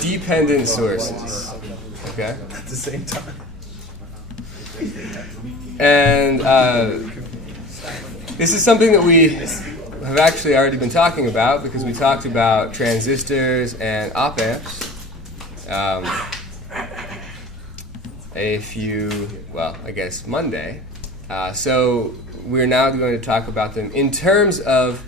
dependent sources. Okay? At the same time. And this is something that we have actually already been talking about because we talked about transistors and op-amps I guess Monday. So we're now going to talk about them in terms of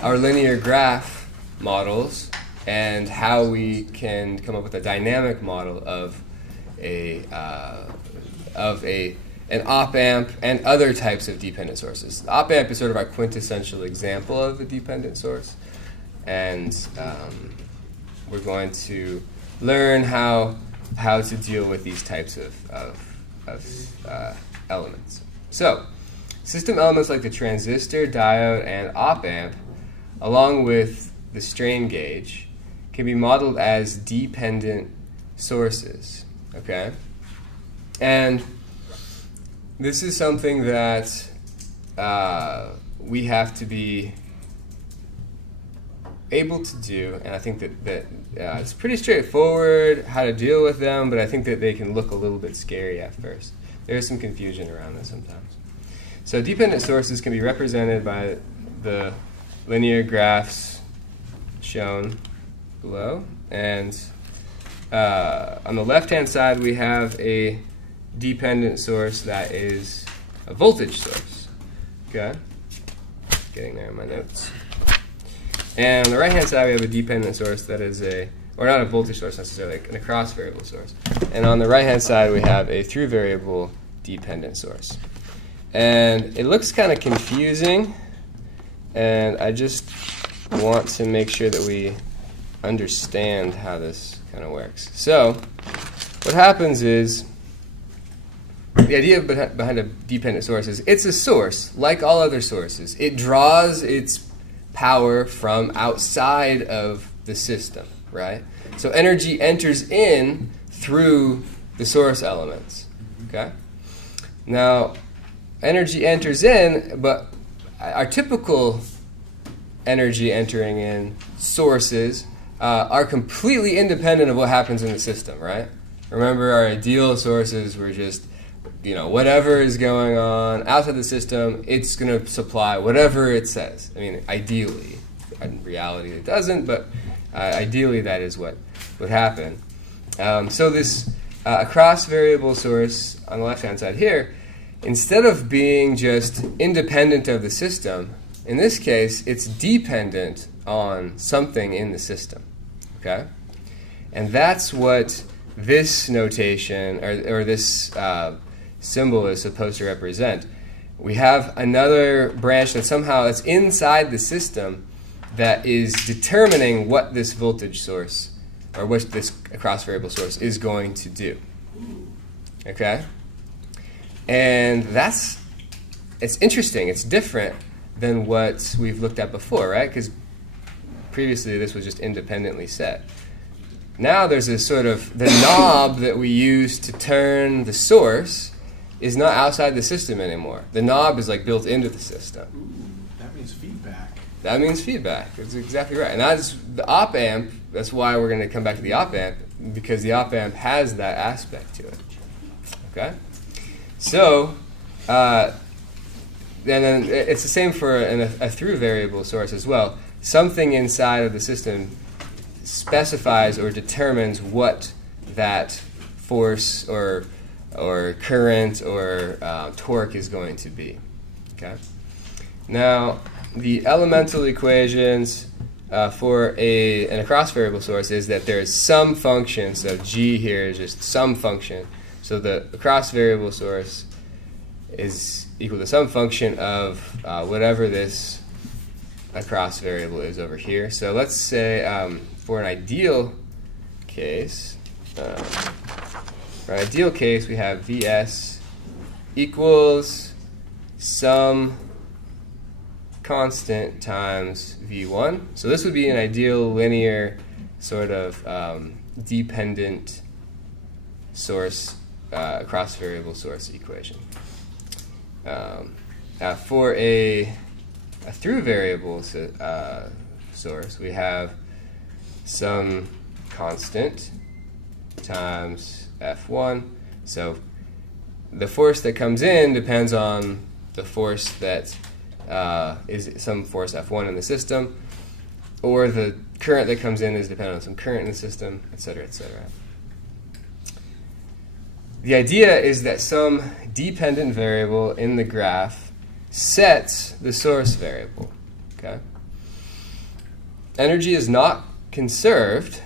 our linear graph models and how we can come up with a dynamic model of an op-amp and other types of dependent sources. The op-amp is sort of our quintessential example of a dependent source, and we're going to learn how to deal with these types of elements. So, system elements like the transistor, diode, and op-amp, along with the strain gauge, can be modeled as dependent sources. Okay, and this is something that we have to be able to do, and I think that it's pretty straightforward how to deal with them, but I think that they can look a little bit scary at first. There is some confusion around this sometimes. So dependent sources can be represented by the linear graphs shown below, and on the left-hand side we have a dependent source that is a voltage source. Okay? Getting there in my notes. And on the right-hand side we have a dependent source that is or not a voltage source necessarily, like a cross-variable source. And on the right-hand side we have a through-variable dependent source. And it looks kind of confusing, and I just want to make sure that we understand how this kind of works. So what happens is, the idea behind a dependent source is it's a source, like all other sources. It draws its power from outside of the system, right? So energy enters in through the source elements, okay? Now, energy enters in, but our typical energy entering in sources are completely independent of what happens in the system, right? Remember, our ideal sources were just, whatever is going on outside the system, it's going to supply whatever it says. I mean, ideally. In reality, it doesn't, but ideally that is what would happen. So this cross-variable source on the left-hand side here, instead of being just independent of the system, in this case, it's dependent on something in the system. Okay? And that's what this notation, or this symbol is supposed to represent. We have another branch that somehow is inside the system that is determining what this voltage source, or what this cross-variable source is going to do. Okay? And it's interesting. It's different than what we've looked at before, right? Because previously this was just independently set. Now there's this sort of, the knob that we use to turn the source is not outside the system anymore. The knob is like built into the system. Ooh, that means feedback. That means feedback. That's exactly right. And that's the op-amp. That's why we're going to come back to the op-amp, because the op-amp has that aspect to it. Okay? So, then it's the same for a through-variable source as well. Something inside of the system specifies or determines what that force or current or torque is going to be. Okay. Now, the elemental equations for a cross-variable source is that there is some function. So G here is just some function. So the cross-variable source is equal to some function of whatever this cross-variable is over here. So let's say for an ideal case, we have Vs equals some constant times V1. So this would be an ideal linear sort of dependent source, cross-variable source equation. For a through-variable source, we have some constant times F1. So the force that comes in depends on the force that is some force F1 in the system, or the current that comes in is dependent on some current in the system, etc., etc. The idea is that some dependent variable in the graph sets the source variable. Okay? Energy is not conserved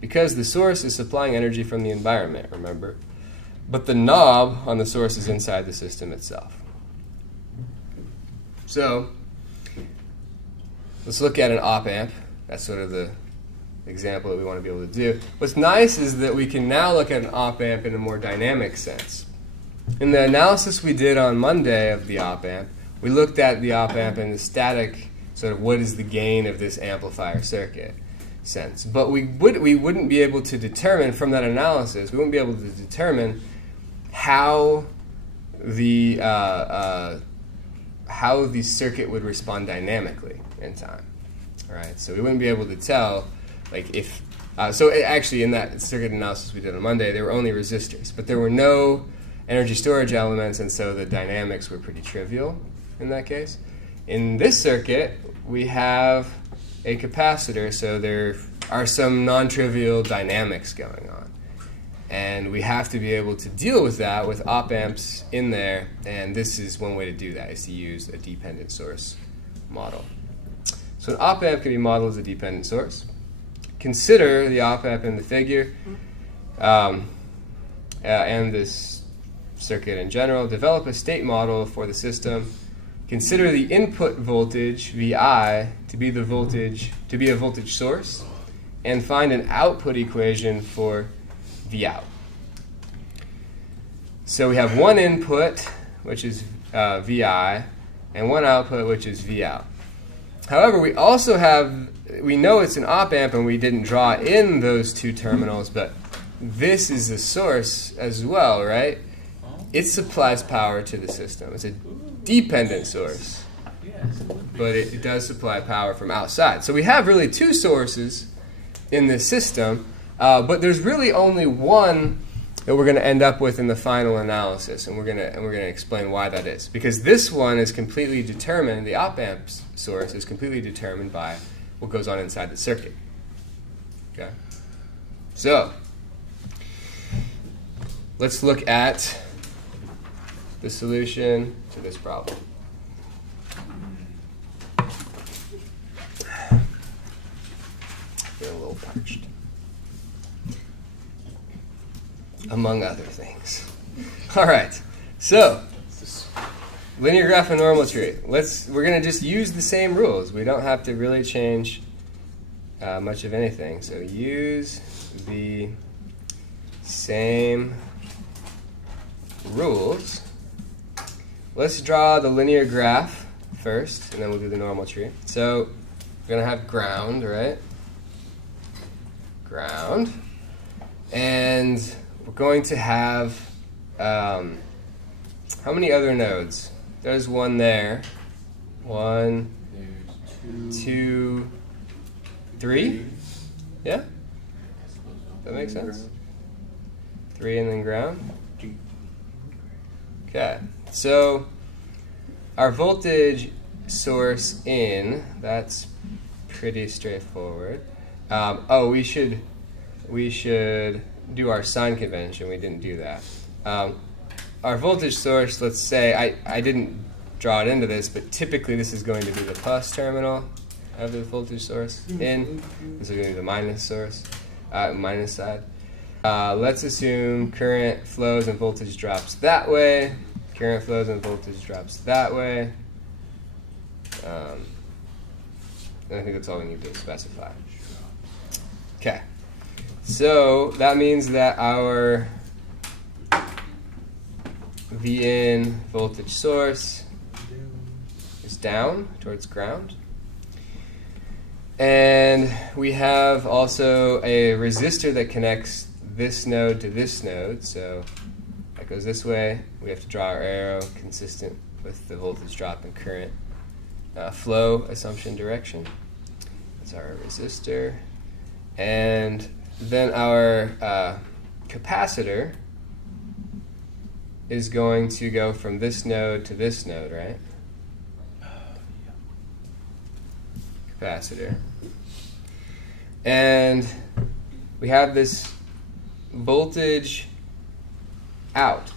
because the source is supplying energy from the environment, remember? But the knob on the source is inside the system itself. So let's look at an op-amp. That's sort of the example that we want to be able to do. What's nice is that we can now look at an op-amp in a more dynamic sense. In the analysis we did on Monday of the op-amp, we looked at the op-amp in the static, sort of what is the gain of this amplifier circuit sense. But we wouldn't be able to determine from that analysis, we wouldn't be able to determine how the circuit would respond dynamically in time. All right, so we wouldn't be able to tell, like if actually in that circuit analysis we did on Monday, there were only resistors, but there were no energy storage elements, and so the dynamics were pretty trivial in that case. In this circuit, we have a capacitor, so there are some non-trivial dynamics going on. And we have to be able to deal with that with op-amps in there, and this is one way to do that, is to use a dependent source model. So an op-amp can be modeled as a dependent source. Consider the op-amp in the figure and this circuit in general. Develop a state model for the system. Consider the input voltage, Vi, to be a voltage source, and find an output equation for Vout. So we have one input, which is Vi, and one output, which is Vout. However, we also we know it's an op-amp, and we didn't draw in those two terminals, but this is the source as well, right? It supplies power to the system. It's a dependent source, but it does supply power from outside. So we have really two sources in this system, but there's really only one that we're going to end up with in the final analysis, and we're going to explain why that is. Because this one is completely determined, the op-amp source is completely determined by what goes on inside the circuit. Okay? So let's look at the solution to this problem. Getting a little parched. Among other things. All right, so linear graph and normal tree. We're going to just use the same rules. We don't have to really change much of anything. So use the same rules. Let's draw the linear graph first, and then we'll do the normal tree. So we're going to have ground, right? Ground. And we're going to have, how many other nodes? There's one there. 1, 2, 3. Yeah? That makes sense? 3 and then ground? Okay. So our voltage source in, that's pretty straightforward. We should do our sign convention. We didn't do that. Our voltage source, let's say, I didn't draw it into this, but typically this is going to be the plus terminal of the voltage source in. This is going to be the minus source, minus side. Let's assume current flows and voltage drops that way. Current flows and voltage drops that way. And I think that's all we need to specify. Okay. So that means that our Vin voltage source is down towards ground. And we have also a resistor that connects this node to this node. So that goes this way. We have to draw our arrow consistent with the voltage drop and current flow assumption direction. That's our resistor. And then our capacitor is going to go from this node to this node, right? Capacitor. And we have this voltage out.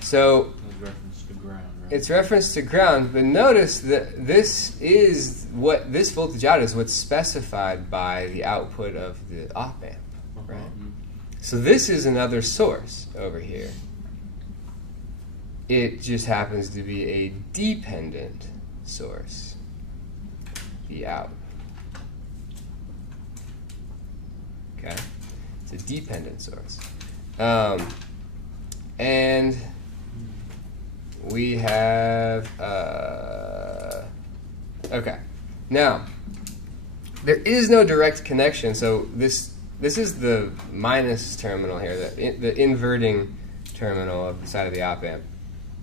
So Reference to ground, right? it's referenced to ground, but notice that this voltage out is what's specified by the output of the op amp, right? So this is another source over here. It just happens to be a dependent source, the out. Okay, it's a dependent source. And we have, okay. Now, there is no direct connection, so this is the minus terminal here, the inverting terminal of the side of the op amp.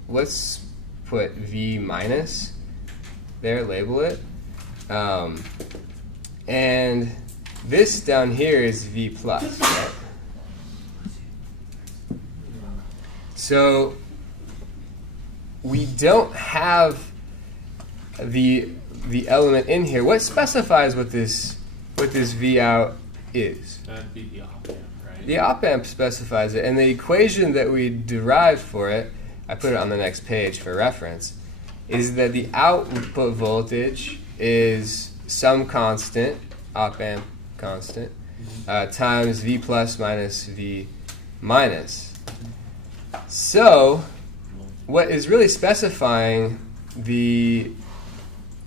Let's put V minus there, label it. And this down here is V plus, right? So we don't have the element in here. What specifies what this V out is? That'd be the op amp, right? The op amp specifies it, and the equation that we derived for it, I put it on the next page for reference, is that the output voltage is some constant, op amp constant, times V plus minus V minus. So what is really specifying the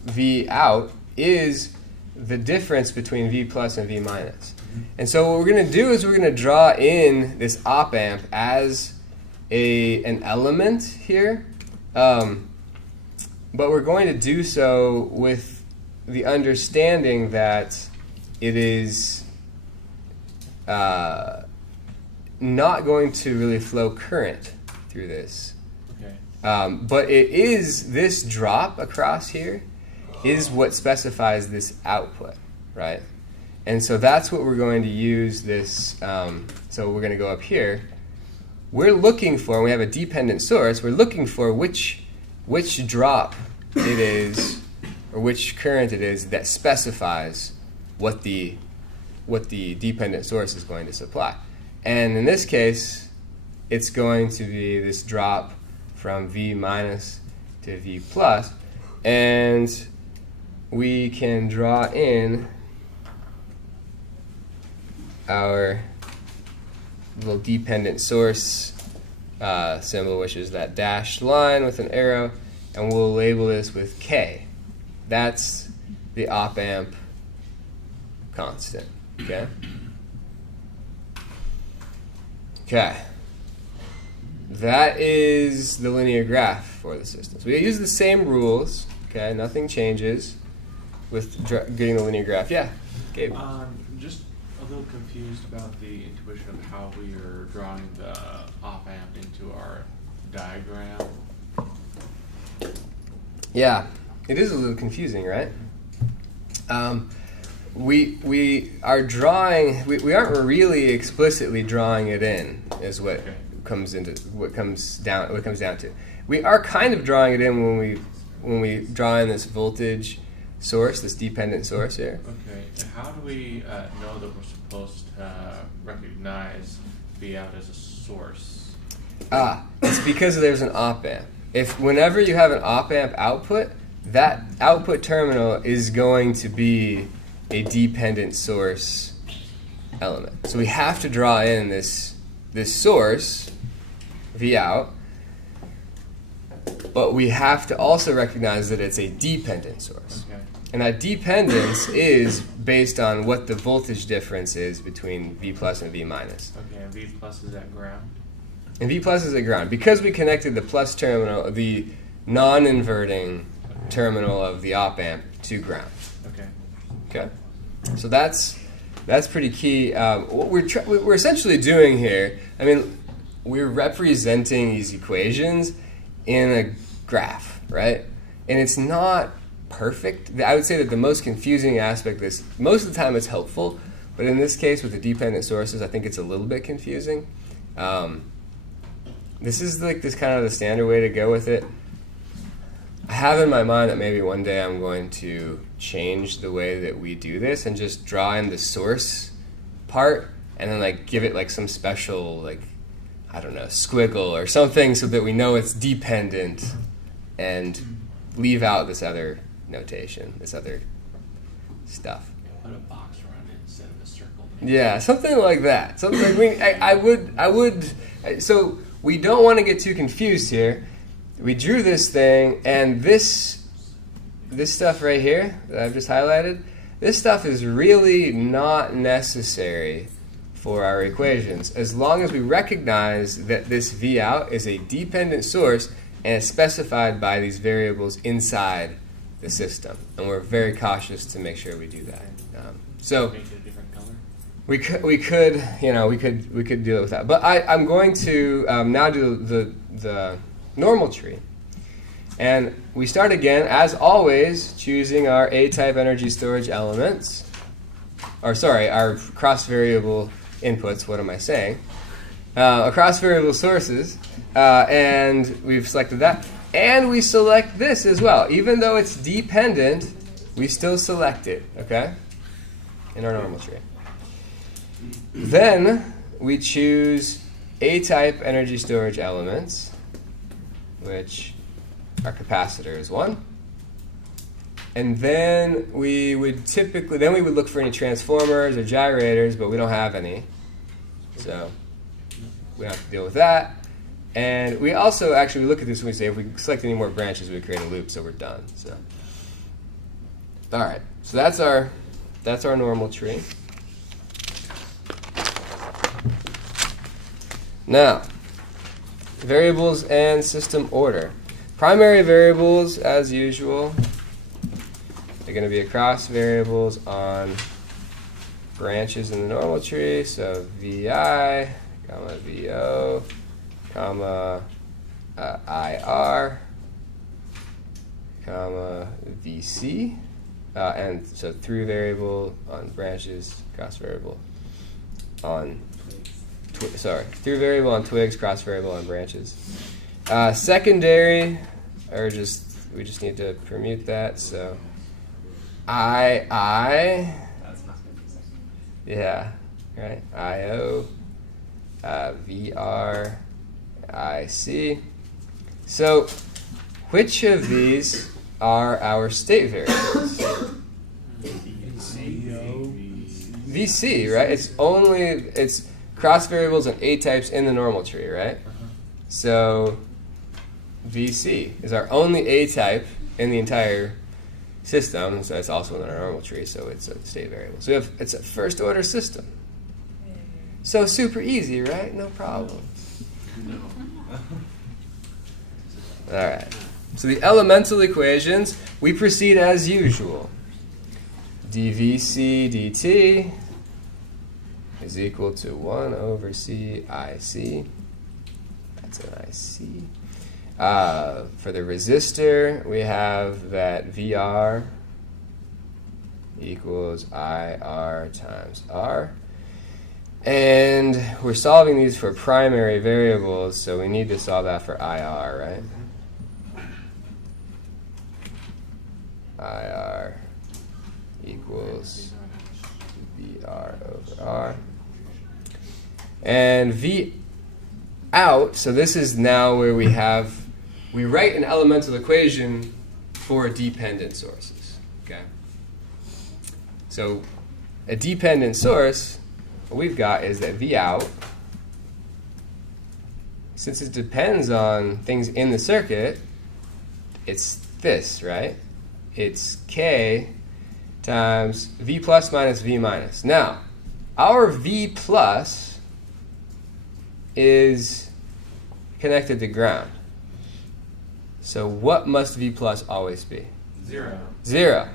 V out is the difference between V plus and V minus. And so what we're going to do is we're going to draw in this op amp as an element here, but we're going to do so with the understanding that it is not going to really flow current through this. Okay. But it is this drop across here is what specifies this output, right? And so that's what we're going to use this. So we're going to go up here. We're looking for, we have a dependent source, we're looking for which drop it is, or which current it is that specifies what the dependent source is going to supply. And in this case, it's going to be this drop from V minus to V plus, and we can draw in our little dependent source symbol, which is that dashed line with an arrow, and we'll label this with K. That's the op amp constant. Okay? Okay. That is the linear graph for the system. So we use the same rules. Okay, nothing changes with getting the linear graph. Yeah, Gabe. Just a little confused about the intuition of how we are drawing the op amp into our diagram. Yeah, it is a little confusing, right? We are drawing. We aren't really explicitly drawing it in, is what comes down to. We are kind of drawing it in when we draw in this voltage source, this dependent source here. Okay, and how do we know that we're supposed to recognize V out as a source? It's because there's an op amp. Whenever you have an op amp output, that output terminal is going to be a dependent source element. So we have to draw in this source, V out, but we have to also recognize that it's a dependent source. Okay. And that dependence is based on what the voltage difference is between V plus and V minus. Okay, and V plus is at ground? And V plus is at ground. Because we connected the plus terminal, the non-inverting terminal of the op amp to ground. Okay. Okay? So that's pretty key. What we're essentially doing here, I mean, we're representing these equations in a graph, right? And it's not perfect. I would say that the most confusing aspect of this, most of the time it's helpful, But in this case, with the dependent sources, I think it's a little bit confusing. This is like this kind of the standard way to go with it. I have in my mind that maybe one day I'm going to change the way that we do this and just draw in the source part and then like give it like some special, like, I don't know, squiggle or something so that we know it's dependent and leave out this other notation, this other stuff. Put a box around it instead of a circle. Yeah, something like that. Something like I would. So we don't want to get too confused here. We drew this thing, and this stuff right here that I've just highlighted, this stuff is really not necessary for our equations as long as we recognize that this V out is a dependent source and it's specified by these variables inside the system. And we're very cautious to make sure we do that. So Make it a different color. we could deal with that. But I'm going to now do the normal tree. And we start again, as always, choosing our A-type energy storage elements. Or sorry, our cross-variable inputs. What am I saying? Our cross-variable sources. And we've selected that. And we select this as well. Even though it's dependent, we still select it, okay? In our normal tree. Then we choose A-type energy storage elements, which our capacitor is one. And then we would look for any transformers or gyrators, but we don't have any. So we don't have to deal with that. And we also actually look at this and we say if we select any more branches, we create a loop, so we're done. So, all right. So that's our normal tree. Now, variables and system order. Primary variables, as usual, they're going to be across variables on branches in the normal tree. So VI, comma VO, comma IR, comma VC, and so through variable on branches, cross variable on through variable on twigs, cross variable on branches. Secondary, or we just need to permute that. So yeah, right. IO, VR, IC. So which of these are our state variables? VC, right? It's cross variables and A types in the normal tree, right? So VC is our only A type in the entire system, so it's also in our normal tree, so it's a state variable. So it's a first order system. So super easy, right? No problems. No. All right. So the elemental equations, we proceed as usual. dVC dt is equal to 1 over C IC. That's an IC. For the resistor, we have that VR equals IR times R. And we're solving these for primary variables, so we need to solve that for IR, right? IR equals VR over R. And V out, so this is now where we write an elemental equation for dependent sources, okay? So a dependent source, what we've got is that V out, since it depends on things in the circuit, it's this, right? It's K times V plus minus V minus. Now, our V plus is connected to ground. So what must V plus always be? 0. 0.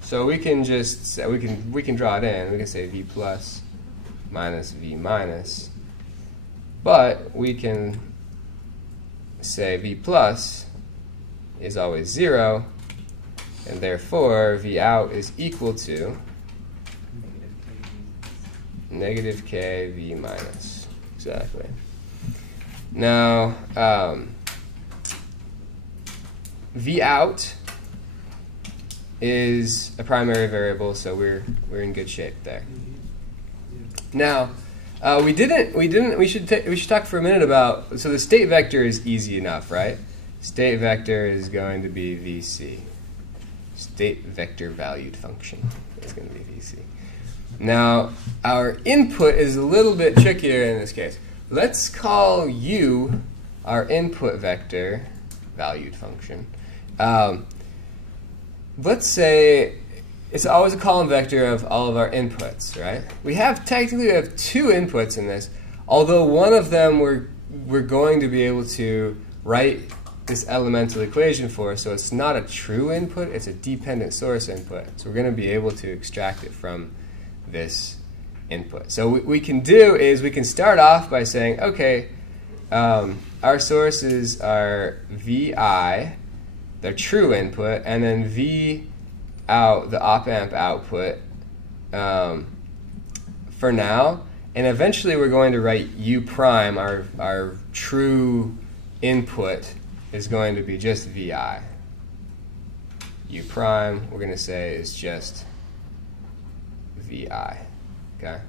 So we can just say, we can draw it in. We can say V plus minus V minus. But we can say V plus is always 0, and therefore V out is equal to negative k v minus. Exactly. Now, v out is a primary variable, so we're in good shape there. Now, we should talk for a minute about, so the state vector is easy enough, right? State vector is going to be VC. State vector valued function is going to be VC. Now, our input is a little bit trickier in this case. Let's call U our input vector valued function. Let's say it's always a column vector of all of our inputs, right? We have technically two inputs in this, although one of them we're going to be able to write this elemental equation for, so it's not a true input, it's a dependent source input. So we're going to be able to extract it from this input. So what we can do is we can start off by saying, okay, our sources are VI, their true input, and then V out, the op-amp output for now. And eventually we're going to write U prime, our true input is going to be just VI. U prime, we're going to say, is just VI. Okay?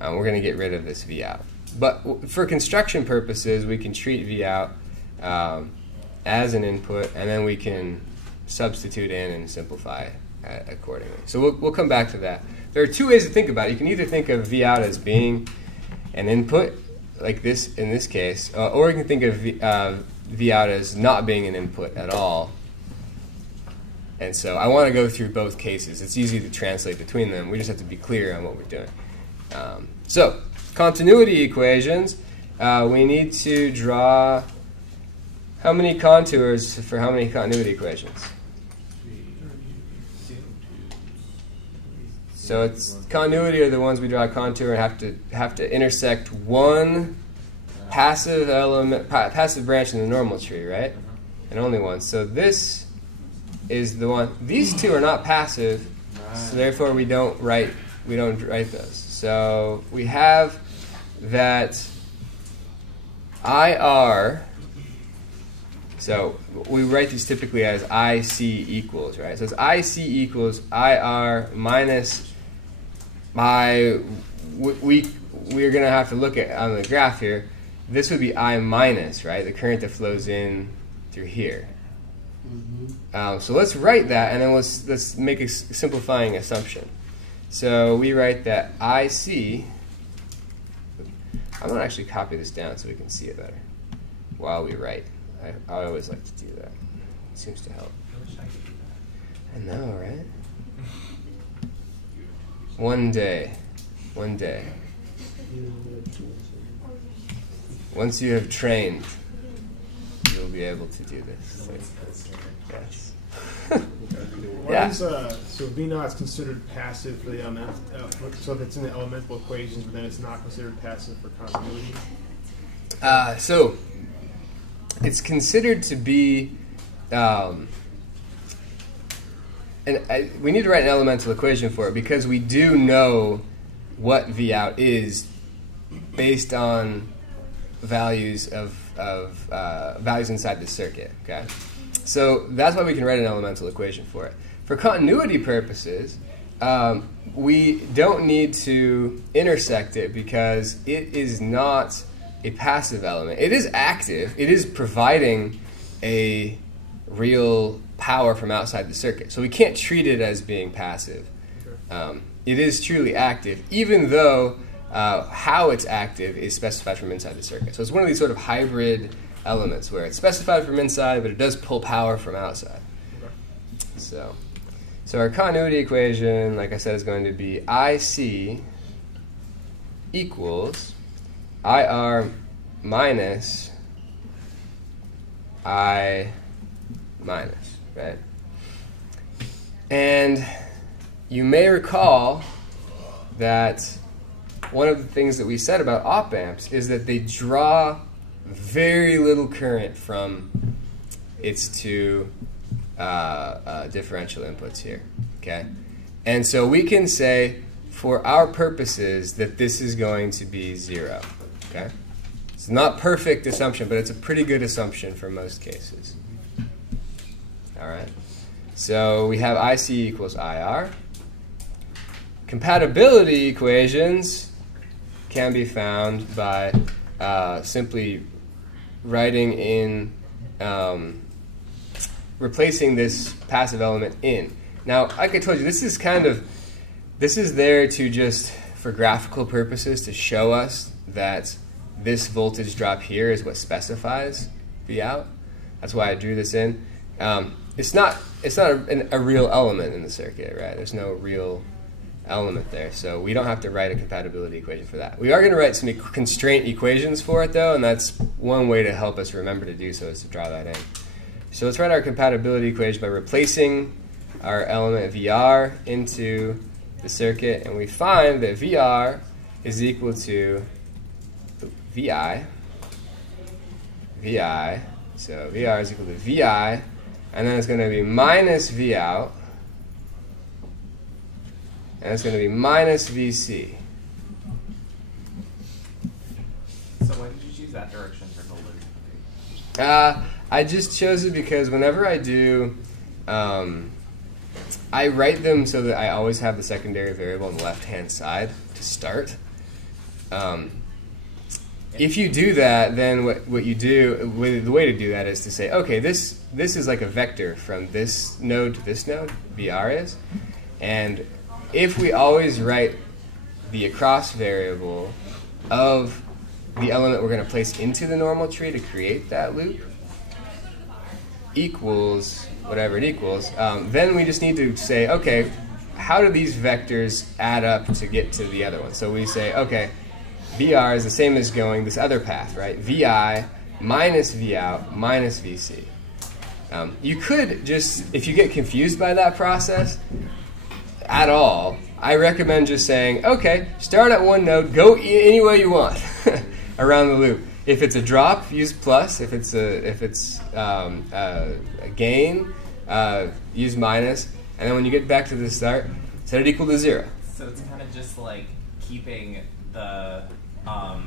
We're going to get rid of this V out. But for construction purposes, we can treat V out as an input, and then we can substitute in and simplify accordingly. So we'll come back to that. There are two ways to think about it. You can either think of V out as being an input, like this in this case, or you can think of V out as not being an input at all. And so I want to go through both cases. It's easy to translate between them. We just have to be clear on what we're doing. So continuity equations, we need to draw how many contours for how many continuity equations? So it's continuity are the ones we draw a contour and have to intersect one passive element, passive branch in the normal tree, right? And only one. So this is the one. These two are not passive, so therefore we don't write those. So we have that IR. So we write these typically as IC equals, right? So it's IC equals IR minus we're going to have to look at on the graph here. This would be I minus, right? The current that flows in through here. So let's write that, and then let's make a simplifying assumption. So we write that IC. I'm going to actually copy this down so we can see it better while we write. I always like to do that. It seems to help. I know, right? One day. Once you have trained, you'll be able to do this. Yes. Yeah. So V naught is considered passive for the element, so if it's in the elemental equations, but then it's not considered passive for continuity. So it's considered to be, we need to write an elemental equation for it because we do know what V out is based on values of values inside the circuit. Okay, so that's why we can write an elemental equation for it. For continuity purposes, we don't need to intersect it because it is not a passive element. It is active. It is providing a real power from outside the circuit. So we can't treat it as being passive. It is truly active, even though how it's active is specified from inside the circuit. So it's one of these sort of hybrid elements where it's specified from inside, but it does pull power from outside. So our continuity equation, like I said, is going to be IC equals IR minus I minus, right? And you may recall that one of the things that we said about op amps is that they draw very little current from its two differential inputs here, okay? And so we can say for our purposes, that this is going to be 0. Okay? It's not perfect assumption, but it's a pretty good assumption for most cases. All right? So we have IC equals IR. Compatibility equations can be found by simply writing in, replacing this passive element in. Now, like I told you, this is there to just, for graphical purposes, to show us that this voltage drop here is what specifies V out. That's why I drew this in. It's not a real element in the circuit, right? There's no real element there, so we don't have to write a compatibility equation for that. We are going to write some constraint equations for it, though, and that's one way to help us remember to do so, is to draw that in. So let's write our compatibility equation by replacing our element VR into the circuit, and we find that VR is equal to VI, so VR is equal to VI, and then it's going to be minus V out, and it's going to be minus VC. So why did you choose that direction for the loop? I just chose it because whenever I do, I write them so that I always have the secondary variable on the left-hand side to start. If you do that, then what you do, the way to do that is to say, okay, this is like a vector from this node to this node, VR is, and if we always write the across variable of the element we're going to place into the normal tree to create that loop equals whatever it equals, then we just need to say, okay, how do these vectors add up to get to the other one? So we say, okay, VR is the same as going this other path, right? VI minus V out minus VC. You could just, if you get confused by that process at all, I recommend just saying, okay, start at one node, go any way you want around the loop. If it's a drop, use plus. If it's a gain, use minus. And then when you get back to the start, set it equal to 0. So it's kind of just like keeping the what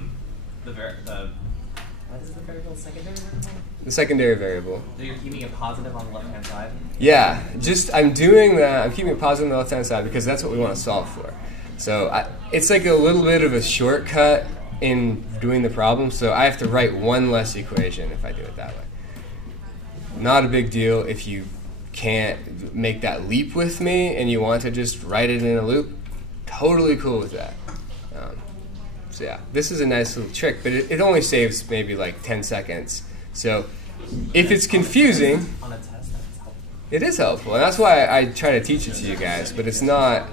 is the variable? Secondary variable? The secondary variable. So you're keeping it positive on the left-hand side? Yeah, I'm doing that. I'm keeping it positive on the left-hand side because that's what we want to solve for. So it's like a little bit of a shortcut in doing the problem, so I have to write one less equation if I do it that way. Not a big deal if you can't make that leap with me and you want to just write it in a loop. Totally cool with that. So yeah, this is a nice little trick, but it only saves maybe like 10 seconds. So if it's confusing, On a test, that's helpful. it is helpful, and that's why I try to teach it to you guys, but it's not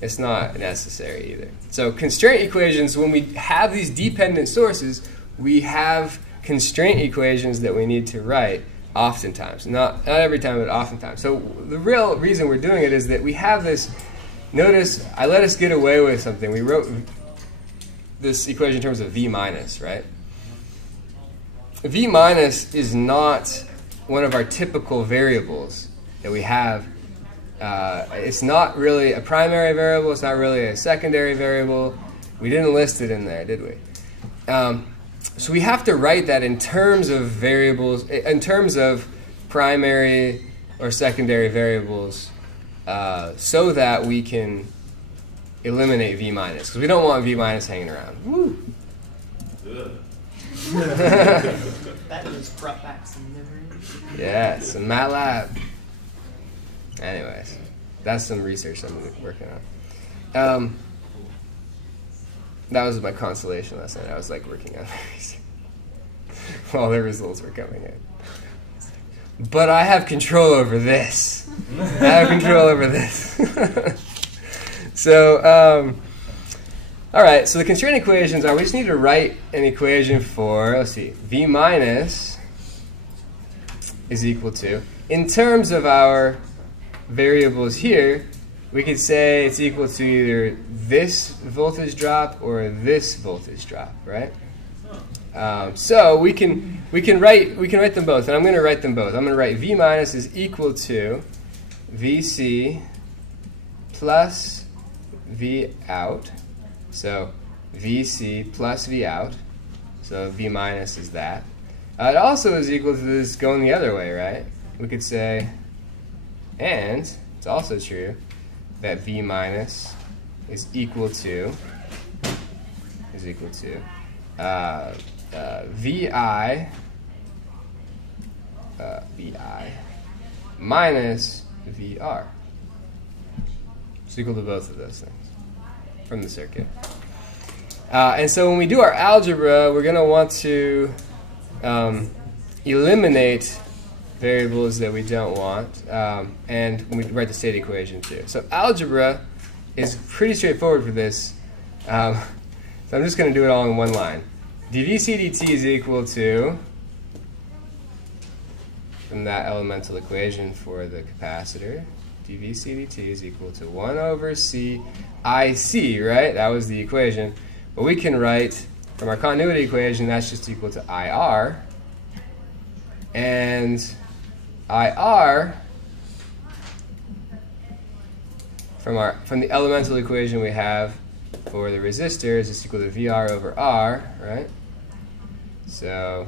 necessary either. So constraint equations, when we have these dependent sources, we have constraint equations that we need to write oftentimes. Not every time, but oftentimes. So the real reason we're doing it is that we have this, notice I let us get away with something. We wrote this equation in terms of V minus, right? V minus is not one of our typical variables that we have. It's not really a primary variable. It's not really a secondary variable. We didn't list it in there, did we? So we have to write that in terms of variables, in terms of primary or secondary variables, so that we can eliminate V minus, because we don't want V minus hanging around. Woo! That just brought back some memories. Yeah, some MATLAB. Anyways, that's some research I'm working on. That was my consolation last night. I was like working on research while the results were coming in. But I have control over this. I have control over this. So, all right. So the constraint equations are: we just need to write an equation for, let's see, V minus is equal to, in terms of our variables here, we could say it's equal to either this voltage drop or this voltage drop, right? So we can write them both, and I'm going to write them both. I'm going to write V minus is equal to VC plus V out. So VC plus V out. So V minus is that. It also is equal to this going the other way, right? We could say, and it's also true that V minus is equal to VI minus VR. It's equal to both of those things from the circuit. And so when we do our algebra, we're going to want to eliminate variables that we don't want, and when we write the state equation too. So algebra is pretty straightforward for this. So I'm just going to do it all in one line. dvc dt is equal to, from that elemental equation for the capacitor, dvc dt is equal to 1 over c IC, right? That was the equation. But we can write, from our continuity equation, that's just equal to IR. And IR, from the elemental equation we have for the resistor, is just equal to VR over R, right? So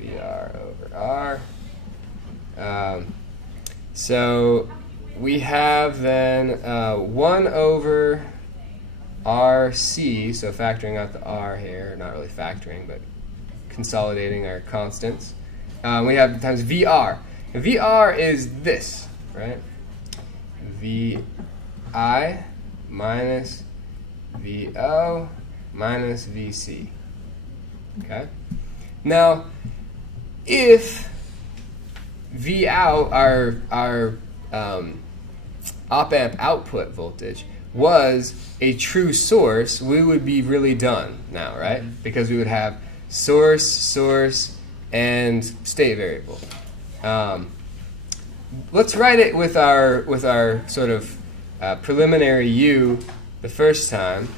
VR over R. So we have then 1 over RC, so factoring out the R here, not really factoring, but consolidating our constants. We have times VR. And VR is this, right? VI minus VO minus VC. Okay? Now, if V out, our op-amp output voltage, was a true source, we would be really done now, right? Because we would have source, and state variable. Let's write it with our sort of preliminary U the first time,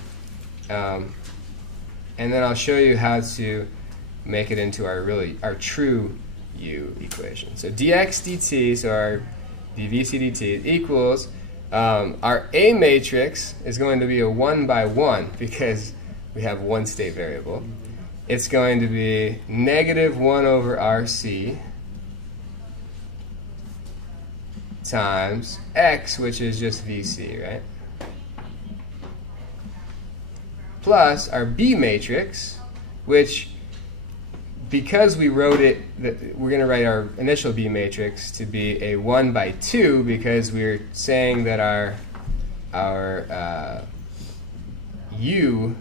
and then I'll show you how to make it into our true U equation. So dx dt, so our dvc dt equals, our A matrix is going to be a 1 by 1 because we have one state variable. It's going to be negative 1 over RC times X, which is just VC, right? Plus our B matrix, which, because we wrote it, we're going to write our initial B matrix to be a 1 by 2 because we're saying that our U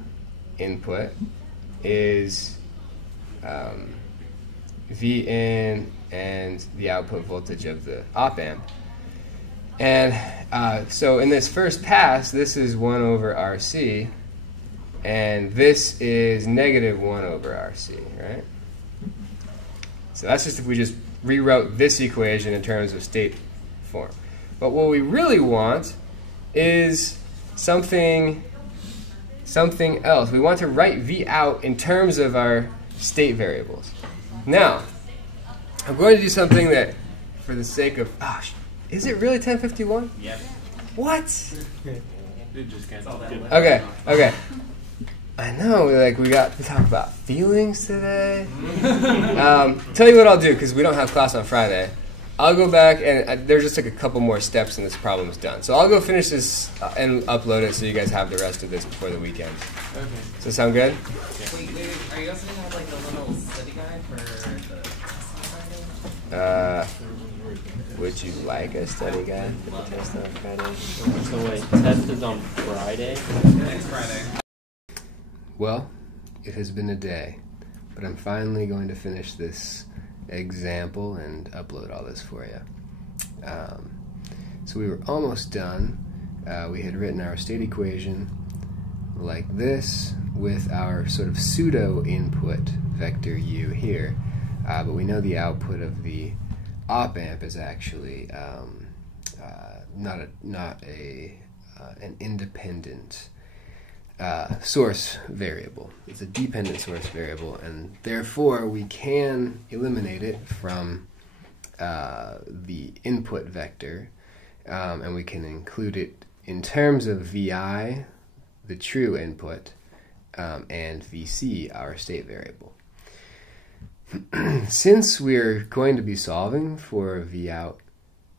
input is V in and the output voltage of the op-amp. And so in this first pass, this is 1 over RC, and this is negative 1 over RC, right? So that's just if we just rewrote this equation in terms of state form. But what we really want is something else. We want to write V out in terms of our state variables. Now, I'm going to do something that, for the sake of, is it really 10:51? Yep. What? It just can't. Okay. I know, like we got to talk about feelings today. Tell you what I'll do, because we don't have class on Friday. I'll go back and there's just like a couple more steps and this problem is done. So I'll go finish this and upload it so you guys have the rest of this before the weekend. Okay. Does that sound good? Wait, are you also going to have like a little study guide for the test on Friday? Would you like a study guide for the test on Friday? So wait, test is on Friday? Next Friday. Well, it has been a day, but I'm finally going to finish this example and upload all this for you. So we were almost done. We had written our state equation like this with our sort of pseudo input vector U here, but we know the output of the op-amp is actually not an independent source variable. It's a dependent source variable, and therefore we can eliminate it from the input vector, and we can include it in terms of VI, the true input, and VC, our state variable. Since we're going to be solving for Vout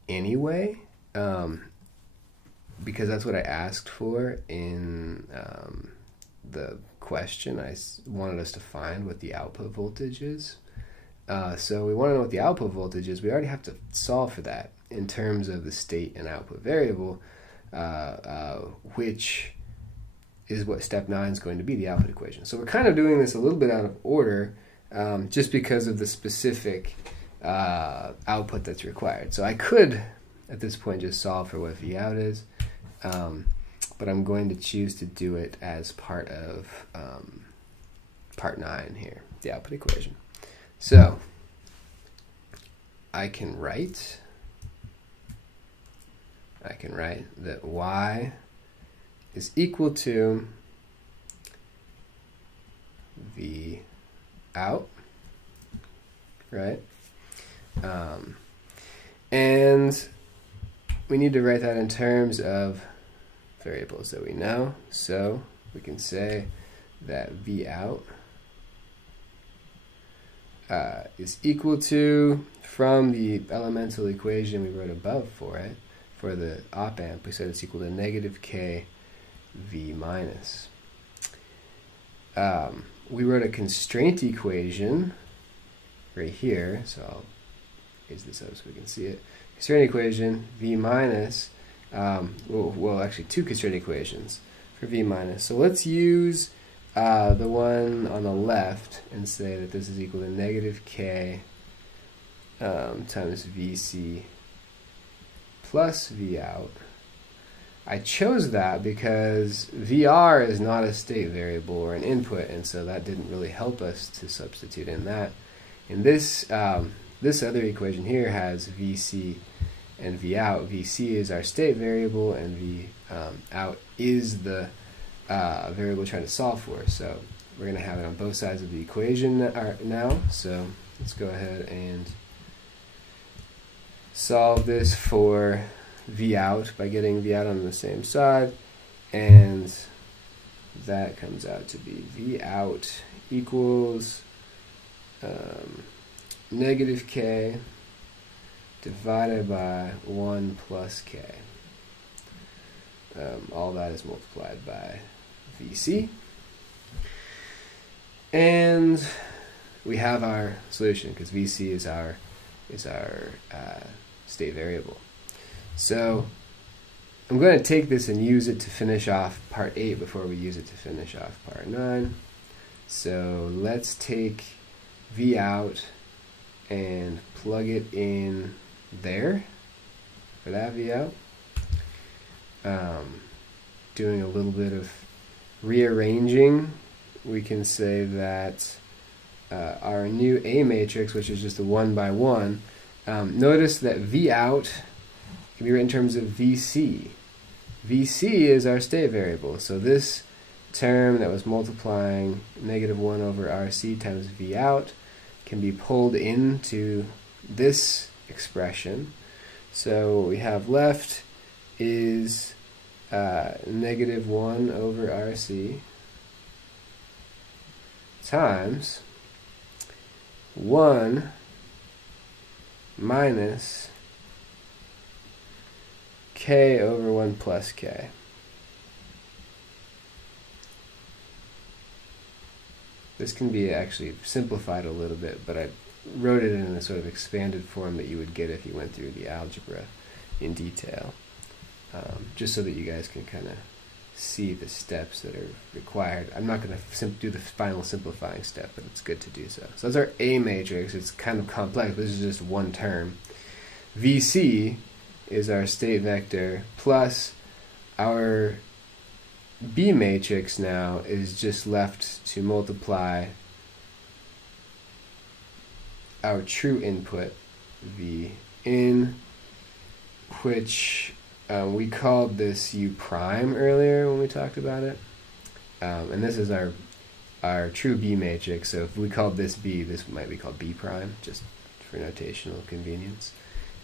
anyway, because that's what I asked for in the question, I wanted us to find what the output voltage is. So we want to know what the output voltage is. We already have to solve for that in terms of the state and output variable, which is what step 9 is going to be, the output equation. So we're kind of doing this a little bit out of order, just because of the specific output that's required. So I could, at this point, just solve for what Vout is, but I'm going to choose to do it as part of part 9 here, the output equation. So I can write that Y is equal to V out, right? And we need to write that in terms of variables that we know. So we can say that V out is equal to, from the elemental equation we wrote above for it, for the op amp, we said it's equal to negative K V minus. We wrote a constraint equation right here, so I'll raise this up so we can see it. Constraint equation, V minus, well, actually 2 constraint equations for V minus. So let's use the one on the left and say that this is equal to negative K times VC plus V out. I chose that because VR is not a state variable or an input, and so that didn't really help us to substitute in that. In this, this other equation here has VC and V out. VC is our state variable, and V out is the variable we're trying to solve for. So we're going to have it on both sides of the equation now. So let's go ahead and solve this for V out by getting V out on the same side, and that comes out to be V out equals negative K divided by 1 plus K. All that is multiplied by VC, and we have our solution because VC is our state variable. So I'm going to take this and use it to finish off part 8 before we use it to finish off part 9. So let's take V out and plug it in there for that V out. Doing a little bit of rearranging, we can say that our new A matrix, which is just a 1 by 1, notice that V out can be written in terms of VC. VC is our state variable, so this term that was multiplying negative 1 over RC times V out can be pulled into this expression. So what we have left is negative 1 over RC times 1 minus K over 1 plus K. This can be actually simplified a little bit, but I wrote it in a sort of expanded form that you would get if you went through the algebra in detail, just so that you guys can kind of see the steps that are required. I'm not going to do the final simplifying step, but it's good to do so. So that's our A matrix. It's kind of complex. This is just one term. VC is our state vector, plus our B matrix now is just left to multiply our true input V in, which we called this U prime earlier when we talked about it, and this is our true B matrix. So if we called this B, this might be called B prime, just for notational convenience.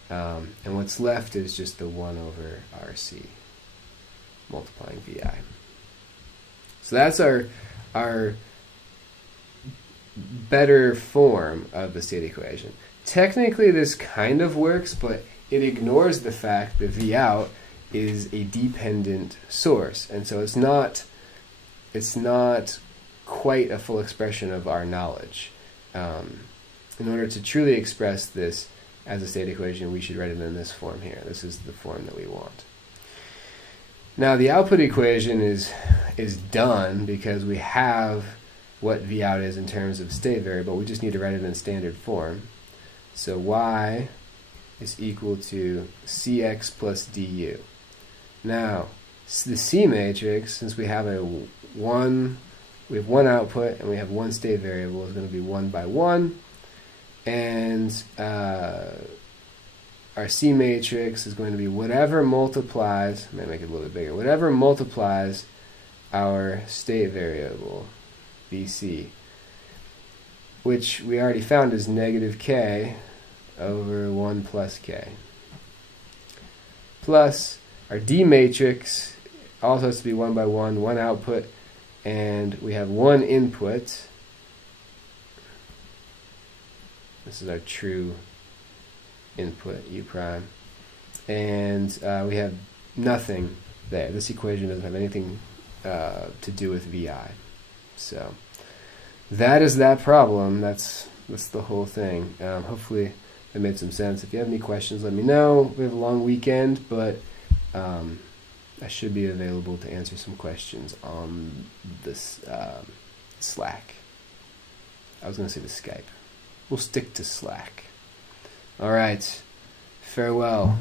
And what's left is just the 1 over RC. multiplying VI. So that's our better form of the state equation. Technically this kind of works, but it ignores the fact that V out is a dependent source, and so it's not quite a full expression of our knowledge. In order to truly express this as a state equation, we should write it in this form here. This is the form that we want. Now the output equation is done because we have what V out is in terms of state variable. We just need to write it in standard form. So y is equal to Cx plus du. Now, the C matrix, since we have one output and we have one state variable, is going to be 1 by 1, and our C matrix is going to be whatever multiplies, I'm going to make it a little bit bigger, whatever multiplies our state variable, BC, which we already found is negative k over 1 plus k. Plus, our D matrix also has to be 1 by 1, one output, and we have one input. This is our true input, U prime. And we have nothing there. This equation doesn't have anything to do with VI. So that is that problem. That's the whole thing. Hopefully that made some sense. If you have any questions, let me know. We have a long weekend, but I should be available to answer some questions on this Slack. I was going to say the Skype. We'll stick to Slack. All right. Farewell.